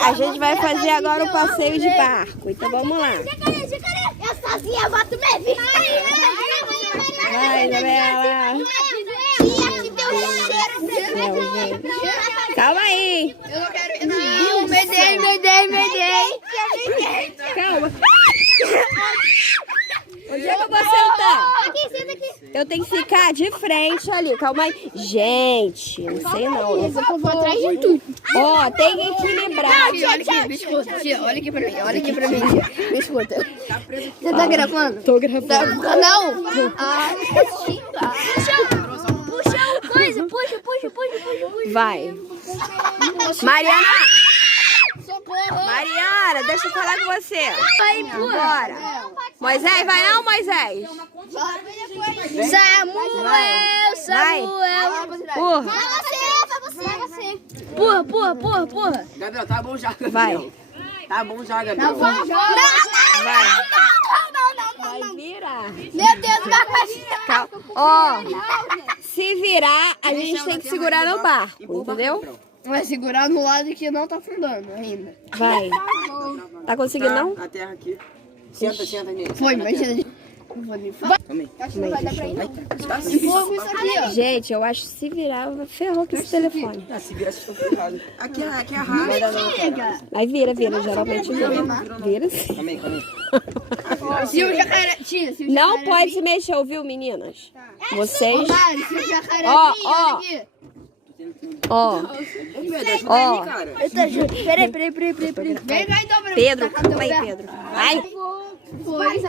A gente vai fazer agora o passeio de barco. Então vamos lá. Jacaré, jacaré. Eu sozinha boto meu vídeo. Vai, Isabela. Tia, que deu cheiro. Calma aí. Eu não quero ir, não. Medei. Calma. Onde é que eu vou sentar? Aqui, senta aqui. Eu tenho que ficar de frente ali. Calma aí. Gente, não sei não. Eu vou atrás de tudo. Ó, tem que equilibrar. Olha aqui, me escuta, tia, olha aqui pra mim, tia. Me escuta. Você tá gravando? Tô gravando. Tá no canal? Puxa o coisa, puxa. Vai. Mariana! Socorro. Mariana, deixa eu falar com você. Vai, Bora. Moisés, vai não, Moisés? Samuel. Porra. Vai você. Porra. Gabriel, tá bom já, Gabriel. Vai. Tá bom já, Gabriel. Vai. Não. Vai virar. Meu Deus, vai. Calma. Ó, se virar, a gente tem que segurar no barco, entendeu? Vai segurar no lado que não tá afundando ainda. Vai. Tá conseguindo não? A terra aqui. Senta, gente. Foi, imagina. Calma aí. Acho que não vai dar pra ir, não. Empurra com isso aqui, ó. Gente, eu acho que se virar, ferrou com esse telefone. Ah, se vira, vocês estão ferrados. Aqui é a rádio. Vai dar não, cara. Aí vira, geralmente vira. Vira sim. Calma aí. Se o jacaré... Tia, se o Não jacaré pode vir- se mexer, ouviu, meninas? Vocês, Mari, se o jacaré Ó, vir, ó. olha aqui. ó, ó. Peraí. Vem cá então, pra Pedro, tacar calma teu aí, pé. Pedro. Vai, Foi.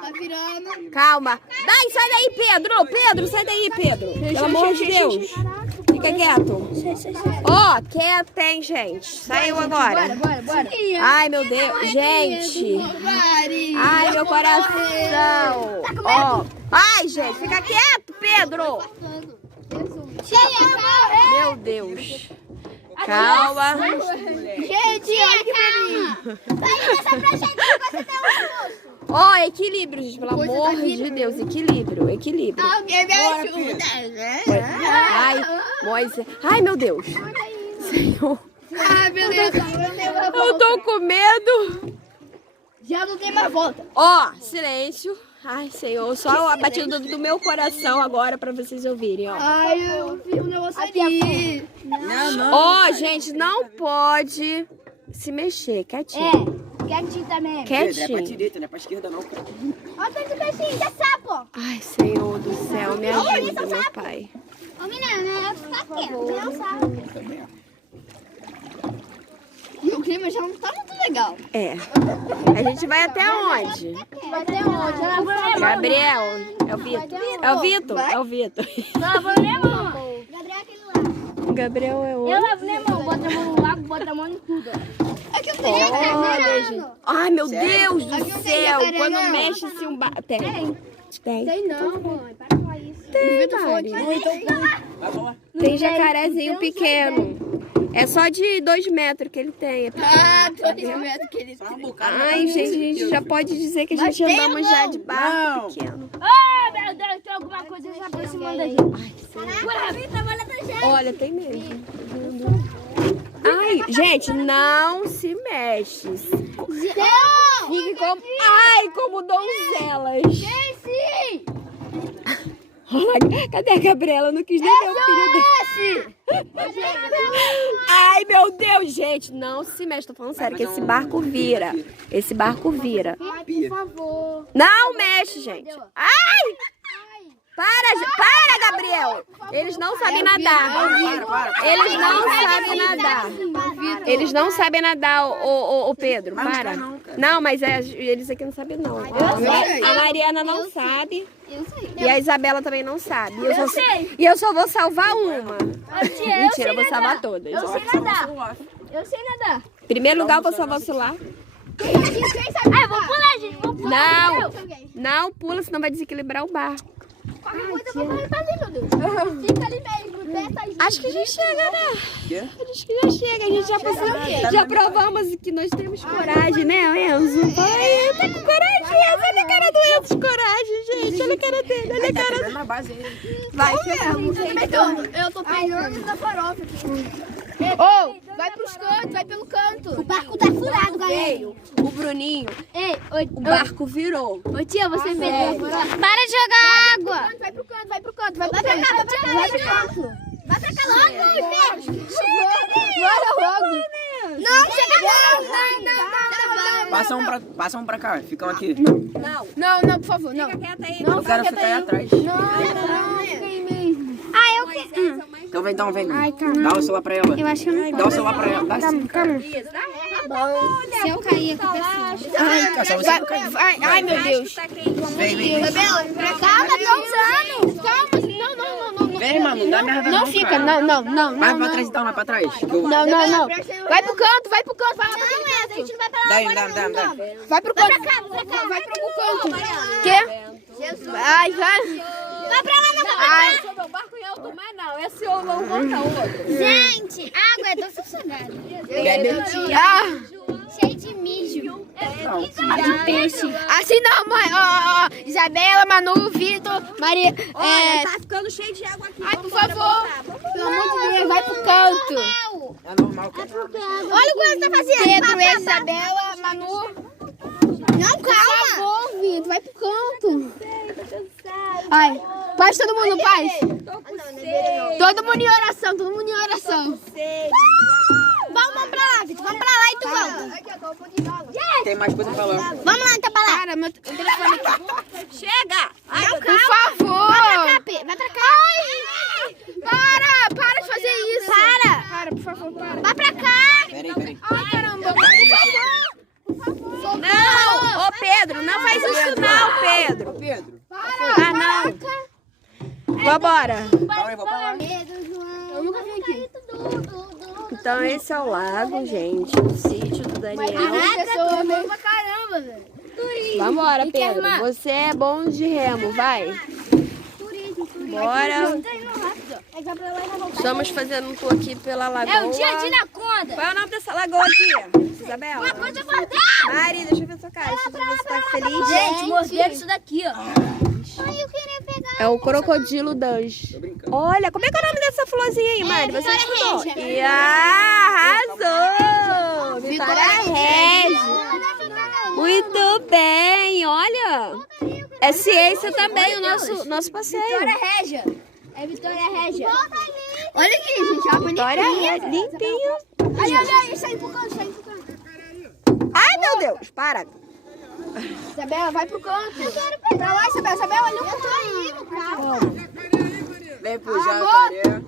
Tá virando. calma. Vai, sai daí, Pedro, sai daí, Pedro. Pelo amor de Deus. Fica quieto. Ó, quieto, hein, gente. Saiu agora. Bora. Ai, meu Deus. Gente. Mari. Ai, meu coração. Ó. Ai, gente, fica quieto, Pedro. Meu Deus. Calma. Gente, olha aqui pra mim. Sai dessa prancha aqui que você tem um susto. Ó, equilíbrio, gente, pelo amor de Deus. Equilíbrio. Alguém me ajuda, né? Ai, Moisés. Ai, meu Deus. Senhor. Ah, beleza. Eu tô com medo. Já não tem mais volta. Ó, silêncio. Ai, Senhor, só a batida do meu coração agora pra vocês ouvirem, ó. Ai, eu vi um negócio ali. Não. Ó, gente, não pode se mexer, quietinho. Quietinho também. É pra Quietinho. direita, não é pra esquerda não, cara. Olha tanto peixinho, é sapo. Ai, Senhor do céu, me ajuda, meu pai. Ô, menina, né? Fica quieto, não sabe. O clima já não tá muito legal. É. A gente vai até onde? Vai ter onde? Gabriel, é o Vitor. É o Vitor? É o Vitor. Lava minha mão. Gabriel é aquele lá. Gabriel é o... Eu lavo minha mão, bota a mão no lago, bota a mão em tudo. Aqui não tem jacaré. Olha, gente. Ai, meu Deus do Aqui não tem céu. jacaré, Quando não. mexe-se um bar... Tem. Tem não, mãe. Para com isso. Tem, Mari. Vai lá. Tem jacarezinho pequeno. É só de 2 metros que ele tem. É pequeno. Ah, 2 metros que ele Só um bocado. Ai, gente, a gente já pode dizer que a gente andamos já de barco pequeno. Oh, meu Deus, tem alguma coisa se aproximando da gente. Olha, tem mesmo. Ai, gente, não se mexe. Fique como... Ai, como donzelas. Sim! Olha, cadê a Gabriela? Eu não quis nem ter o filho dele. Ai, meu Deus, gente, não se mexe. Tô falando sério, que esse barco vira. Esse barco vira. Ai, por favor. Não mexe, gente. Ai! Para, Gabriel. Eles não sabem nadar. Eles não sabem nadar. Eles não sabem nadar, o Pedro. Para. Não, mas eles aqui não sabem, não. A Mariana não sabe. Eu sei. E a Isabela também não sabe. E eu só vou salvar uma. Mentira, eu vou salvar todas. Eu sei nadar. Eu sei nadar. Primeiro lugar, eu vou salvar o celular. Ah, eu vou pular, gente. Vou pular. Não pula, senão vai desequilibrar o barco. Qualquer coisa eu vou correr pra ali, meu Deus. Fica ali mesmo. Acho que a gente chega, né? Quê? Acho que já chega, a gente já passou. Já provamos que nós temos coragem, né, Enzo? Ai, tá com coragem, Enzo. Olha a cara do Enzo de coragem, gente. Olha a cara dele, olha a cara dele. Na base aí. Vai, Eu tô pegando da farofa aqui. Ô, vai pros cantos, vai pelo canto. O barco tá furado, galera. veio o Bruninho, Ei, o barco virou. ô tia, você perdeu. Para de jogar água. Vai pro canto, vai pro canto, vai pro Vai pra canto. cá, vai pra cá, Vai pro vai pra cá. canto. Vai pra cá logo, Bora logo. Não, chega não. Passa um pra cá, ficam aqui. Não, por favor, não. Fica quieta aí. Eu quero ficar aí atrás. Não, fica aí mesmo. Ah, eu quero. Então vem. Dá o celular pra ela. Eu acho que eu não Dá o celular pra ela. Dá sim. calma. Se eu cair aqui, pessoal. Ai, meu Deus. Vem. Calma, tô usando. Calma, não. Vem, mano. Dá merda Não fica, não. Vai pra trás então, vai pra trás. Não. Vai pro canto, vai lá pra Não, a gente não vai pra lá. Dá. Vai pro canto. Vai pro canto. Quê? Ai. Vai pra lá, não. Ai. Sobre o barco em alto mar, não. Esse ou não volta outro. Gente, água é doce sossegada. Bebe. Cheio de mijo. De peixe. Assim não, mãe. Ó. Isabela, Manu, Vitor, Maria. Tá ficando cheio de água aqui. Ai, por favor. Pelo amor de Deus, vai pro canto. É normal. Olha o que você tá fazendo. Pedro, Isabela, Manu. Não, Por calma. favor, Vitor, vai pro canto. Ai, paz todo mundo, paz. Todo mundo em oração, Vamos pra lá, Vitor. Vamos pra lá e tu volta. Tem mais coisa pra lá. Vamos lá, então, pra lá. Cara, meu telefone aqui. Chega! Não, Por favor. Vai pra cá. Para de fazer isso. Para, por favor, para. Vai pra cá. Peraí. Ai, caramba. Não! Ô, Pedro, não faz isso não, Pedro. Pedro. Ah, não. Vambora. Calma aí, vou pra lá. Eu nunca vim aqui. Então esse é o lago, gente. O sítio do Daniel. Pessoa mesmo pra caramba, velho. Vambora, Pedro. Você é bom de remo, vai. Bora. Estamos fazendo um tour aqui pela lagoa. É o dia de na conta. Qual é o nome dessa lagoa aqui, Isabela? Pode guardar. Mari, deixa eu ver sua cara. Deixa eu ver se você tá feliz. Gente, morderam isso daqui, ó. Ai, eu queria pegar. É o crocodilo Dange. Tô brincando. Olha, como é que é o nome dessa florzinha aí, Mari? Você Vitória estudou? Régia. E arrasou! Vitória Régia. Muito bem, olha. É ciência também o nosso passeio. Régia. É Vitória Régia. Olha aqui, gente. A Vitória Régia, limpinho. Ai, sai pro canto, sai pro canto. Ai, meu Deus, para. Isabela, vai pro canto. Pra lá, Isabela, olha o canto. Vem pro jacaré.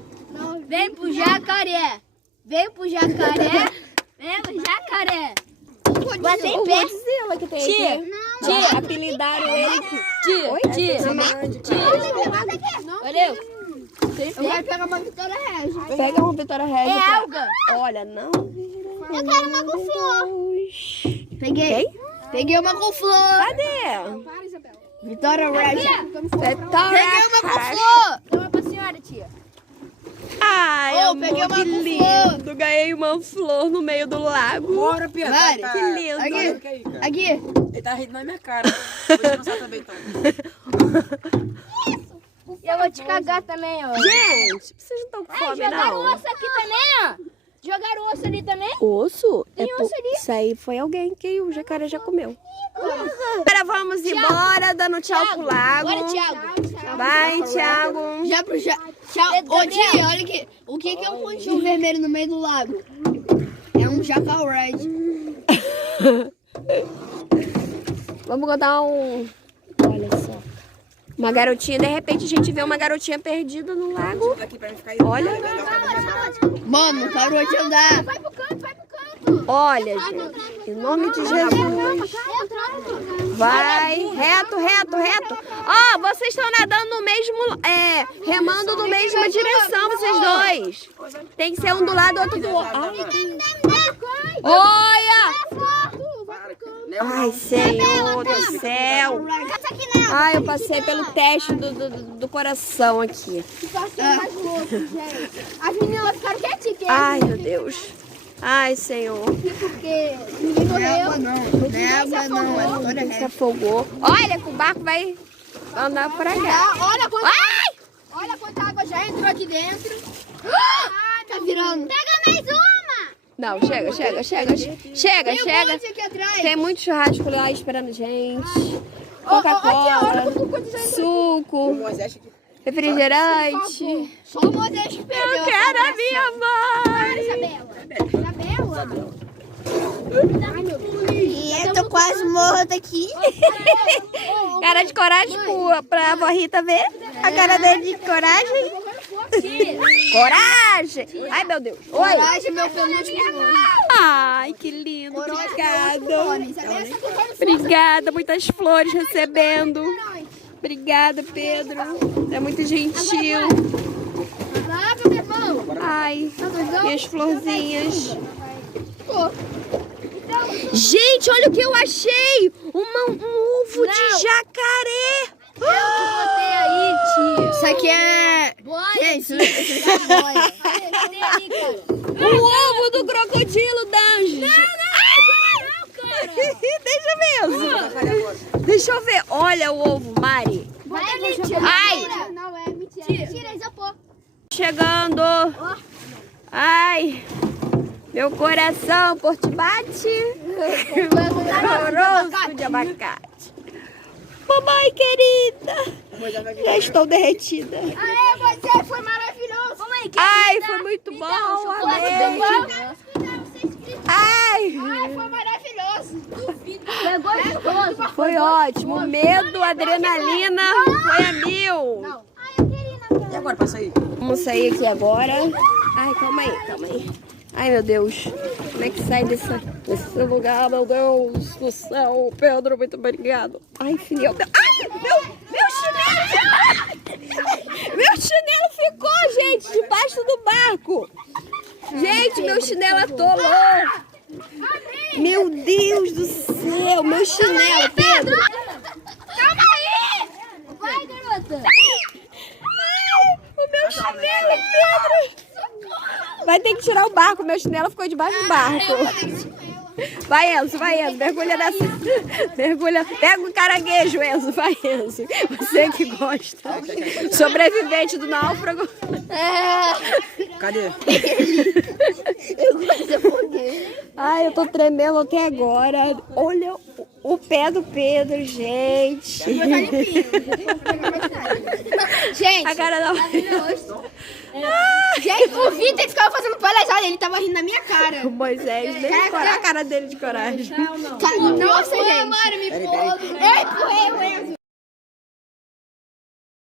Vem pro jacaré. Vem pro jacaré. Vem pro jacaré. Bota em O pé. Godzilla que tem aqui. Tia, apelidaram ele. Tia. Olha eu. Eu quero pegar uma Vitória Régia. Pega uma Vitória Régia. É pra- alga. Olha, não. Eu quero uma com flor. Peguei. Quem? Peguei uma com flor. Cadê? Vitória Régia. Vitória Peguei uma com Régia. flor. Deu uma pra senhora, tia. Ai, Ô, amor, peguei uma que com lindo. Ganhei uma flor no meio do lago. Bora, Pedro. Mari, Que lindo. Aqui. Ele tá rindo na minha cara. Você não sabe também, então. Eu vou te cagar também, ó. Gente, vocês não estão com fome, Jogaram não? osso aqui também, ó. Jogaram osso ali também. Osso? osso ali. Isso aí foi alguém que o jacaré já comeu. Agora vamos embora, dando tchau pro lago. Bora, Thiago. Vai, Thiago. Já pro tchau. Ô, tia, olha aqui. O que é um pontinho vermelho no meio do lago? É um jacaré. Vamos contar um... Olha só. Uma garotinha, de repente a gente vê uma garotinha perdida no lago. Daqui pra mim ficar aí. Olha, Mano, parou de andar. Vai pro canto. olha, gente. Em nome de Jesus. Vai, reto. Ó, vocês estão nadando no mesmo... remando no mesma direção, vocês dois. Tem que ser um do lado, outro do outro. Olha! Ai, Senhor do céu. Cata aqui não. Ai, eu passei pelo teste do coração aqui. Mais louco, gente. As meninas ficaram quietinhas. Ai, meu Deus. Ai, Senhor. Porque ninguém morreu. Ele se afogou. Olha que o barco vai andar por cá. Olha quanta água já entrou aqui dentro. Ai, tá virando. Pega mais uma! Não, chega. Aqui atrás. Tem muito churrasco lá esperando gente. Coca-Cola, suco, refrigerante. Só o Moisés que perdeu. Eu quero a minha mãe. Isabela. Ai, meu Deus. E eu tô quase morta aqui. Cara de coragem pra avó Rita ver. A cara dele de coragem. Coragem! Ai, meu Deus. Oi. Coragem, meu penúltimo. Ai, que lindo. Obrigada. Obrigada. Muitas flores recebendo. Obrigada, Pedro. É muito gentil. Lava, meu irmão. Ai, e as florzinhas. Gente, olha o que eu achei! Um ovo de jacaré! Botei aí, tio. Isso aqui é... Gente, O ovo do crocodilo, Danjo! Deixa mesmo! Deixa eu ver. Olha o ovo, Mari. vai ali, tio. Ai! Não é, mentira. Tira, isopor. Chegando! Ai! Meu coração por te bate! Caroço de abacate! Mamãe querida! Já estou derretida! Aê, você foi maravilhoso. Mamãe, Ai, foi muito bom! Amei! Ai! Ai, foi maravilhoso. é gostoso. Foi ótimo! Medo, adrenalina, foi a mil! E agora, pra sair? Vamos sair aqui agora. Ai, calma aí. Ai, meu Deus. Como é que sai desse lugar, meu Deus do céu? Pedro, muito obrigado. Ai, filho. Ai, meu chinelo! Meu chinelo ficou, gente, debaixo do barco. Gente, meu chinelo atolou. Meu Deus do céu, meu chinelo, Pedro. Calma aí. Vai, garota. O meu chinelo, Pedro. Vai ter que tirar o barco, meu chinelo ficou debaixo do barco. Vai, Enzo, mergulha nessa. Mergulha. Pega o caranguejo, Enzo, vai, Enzo. Você que gosta. Sobrevivente do náufrago. Cadê? Ai, eu tô tremendo até agora. Olha o pé do Pedro, gente. Gente, A cara da... gente, o Vitor ficava fazendo palhaçada, ele tava rindo na minha cara. O Moisés, nem a cara dele de coragem. Nossa, gente. Peraí. Eu empurrei o Enzo.